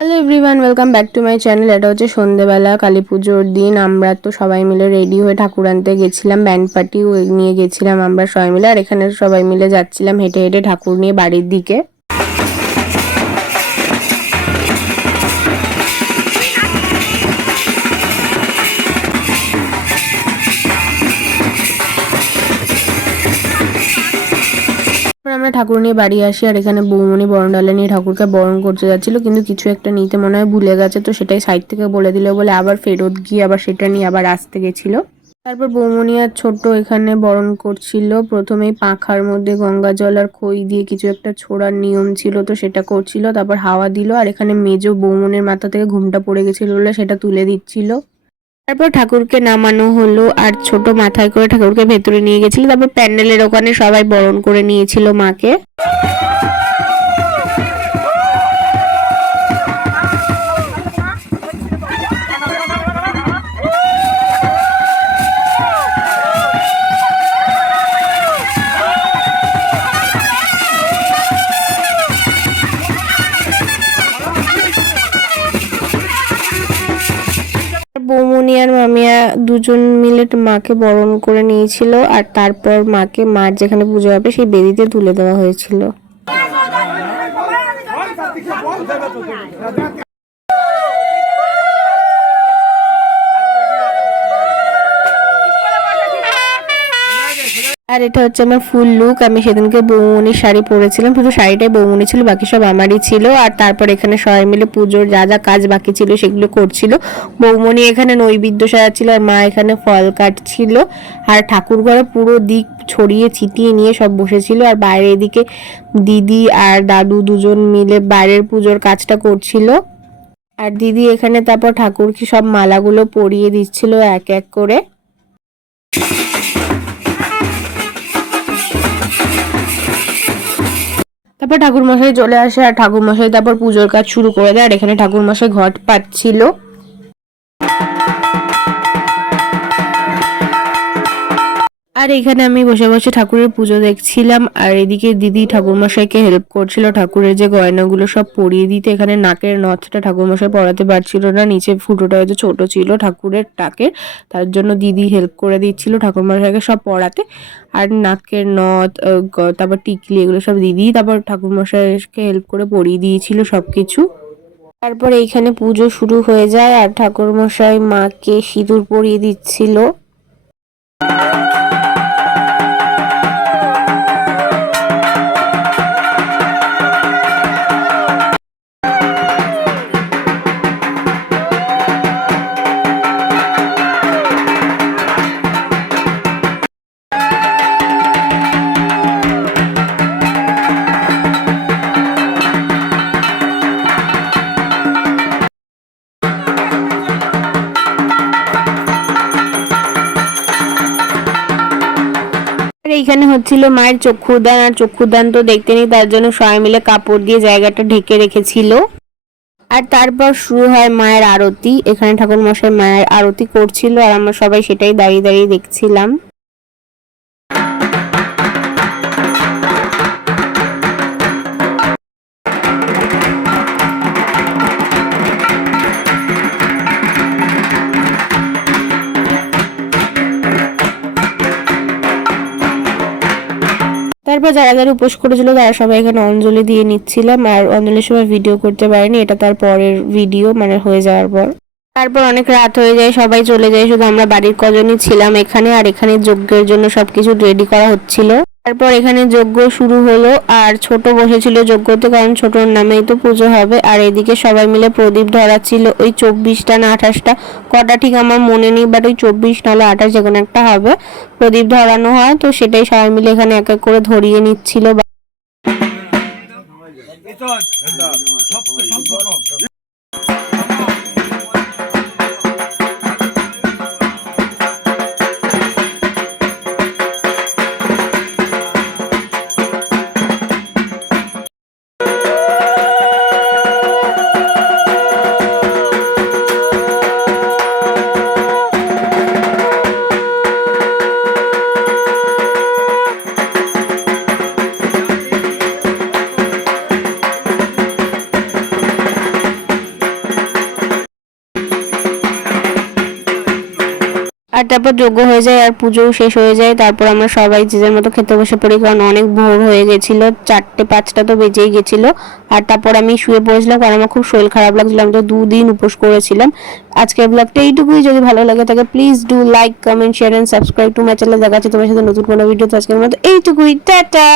Hello everyone, welcome back to my channel. এটা হচ্ছে সন্ধেবেলা, কালী পুজোর দিন। আমরা তো সবাই মিলে রেডি হয়ে ঠাকুর আনতে গেছিলাম, ব্যান্ড পার্টিও নিয়ে গেছিলাম আমরা সবাই মিলে। আর এখানে সবাই মিলে যাচ্ছিলাম হেঁটে হেঁটে ঠাকুর নিয়ে বাড়ির দিকে। আমরা ঠাকুর নিয়ে বাড়ি আসি, আর এখানে বৌমনি বরণডালা নিয়ে ঠাকুরকে বরণ করতে যাচ্ছিল, কিন্তু কিছু একটা নিতে মনে হয় ভুলে গেছে, তো সেটাই সাইড থেকে বলে দিল বলে আবার ফেরত গিয়ে আবার সেটা নিয়ে আবার আসতে গেছিল। তারপর বৌমনি আর ছোট্ট এখানে বরণ করছিল। প্রথমেই পাখার মধ্যে গঙ্গা জল আর খই দিয়ে কিছু একটা ছোড়ার নিয়ম ছিল, তো সেটা করছিল। তারপর হাওয়া দিল, আর এখানে মেজো বৌমনির মাথা থেকে ঘুমটা পড়ে গেছিল বলে সেটা তুলে দিচ্ছিল। তারপর ঠাকুরকে নামানো হলো, আর ছোট মাথায় করে ঠাকুরকে ভেতরে নিয়ে গেছিল। তারপর প্যান্ডেলের ওখানে সবাই বরণ করে নিয়েছিল মাকে। বৌমনি আর মামিয়া দুজন মিলে মাকে বরণ করে নিয়েছিল, আর তারপর মাকে মার যেখানে পুজো হবে সেই বেদিতে তুলে দেওয়া হয়েছিল। আর এটা হচ্ছে আমার ফুল লুক। আমি সেদিনকে বৌমনির শাড়ি পরেছিলাম, শুধু শাড়িটাই বৌমনি ছিল, বাকি সব আমারই ছিল। আর তারপর এখানে সবাই মিলে পুজোর যা যা কাজ বাকি ছিল সেগুলো করছিল। বৌমনি এখানে নৈবেদ্য সাজাচ্ছিল, আর মা এখানে ফল কাটছিল। আর ঠাকুর ঘরে পুরো দিক ছড়িয়ে ছিটিয়ে নিয়ে সব বসেছিল, আর বাইরে এদিকে দিদি আর দাদু দুজন মিলে বাইরের পুজোর কাজটা করছিল। আর দিদি এখানে তারপর ঠাকুরকে সব মালাগুলো পরিয়ে দিচ্ছিল এক এক করে। তারপর ঠাকুরমশাই চলে আসে, আর ঠাকুরমশাই তারপর পুজোর কাজ শুরু করে দেয়। আর এখানে ঠাকুরমশাই ঘট পাচ্ছিল। আর এখানে আমি বসে বসে ঠাকুরের পুজো দেখছিলাম, আর এদিকে দিদি ঠাকুরমশাইকে হেল্প করছিল ঠাকুরের যে গয়নাগুলো সব পরিয়ে দিতে। এখানে নাকের নথটা ঠাকুরমশাই পরাতে পারছিল না, নিচে ফুটোটা হয়তো ছোট ছিল ঠাকুরের টাকের, তার জন্য দিদি হেল্প করে দিচ্ছিল ঠাকুরমশাইকে সব পরাতে। আর নাকের নথ, তারপর টিকলি, এগুলো সব দিদি তারপর ঠাকুরমশাইকে হেল্প করে পরিয়ে দিয়েছিল সবকিছু। তারপর এইখানে পুজো শুরু হয়ে যায়, আর ঠাকুরমশাই মাকে সিঁদুর পরিয়ে দিচ্ছিল। এইখানে হচ্ছিল মায়ের চক্ষুদান, আর চক্ষুদান তো দেখতে নেই, তার জন্য সবাই মিলে কাপড় দিয়ে জায়গাটা ঢেকে রেখেছিল। আর তারপর শুরু হয় মায়ের আরতি। এখানে ঠাকুর মশাই মায়ের আরতি করছিল, আর আমরা সবাই সেটাই দাঁড়িয়ে দাঁড়িয়ে দেখছিলাম। তারপর যারা যারা উপোস করেছিল তারা সবাই এখানে অঞ্জলি দিয়ে নিচ্ছিলাম, আর অঞ্জলির সময় ভিডিও করতে পারিনি, এটা তার পরের ভিডিও, মানে হয়ে যাওয়ার পর। তারপর অনেক রাত হয়ে যায়, সবাই চলে যায়, শুধু আমরা বাড়ির কজনই ছিলাম এখানে। আর এখানে যজ্ঞের জন্য সবকিছু রেডি করা হচ্ছিল। তারপর এখানে যজ্ঞ শুরু হলো, আর ছোট বসেছিল যজ্ঞতে, কারণ ছোটর নামেই তো পুজো হবে। আর এদিকে সবাই মিলে প্রদীপ ধরাচ্ছিল। ওই 24টা না 28টা, কটা ঠিক আমার মনে নেই, বাট ওই 24 নাহলে 28 যে কোনো একটা হবে, প্রদীপ ধরানো হয়। তো সেটাই সবাই মিলে এখানে এক এক করে ধরিয়ে নিচ্ছিল। আর তারপর যজ্ঞ হয়ে যায় আর পুজোও শেষ হয়ে যায়। তারপর আমরা সবাই যে যার মতো খেতে বসে পড়ি, কারণ অনেক ভোর হয়ে গেছিলো, 4-5টা তো বেজেই গেছিলো। আর তারপর আমি শুয়ে পড়েছিলাম, কারণ আমার খুব শরীর খারাপ লাগছিল, আমি তো 2 দিন উপোস করেছিলাম। আজকের ব্লগটা এইটুকুই। যদি ভালো লাগে তাকে please do like, comment, share and subscribe to my channel. দেখা যাচ্ছে তোমার সাথে নতুন কোনো ভিডিও। আজকের মতো এইটুকুই, টাটা।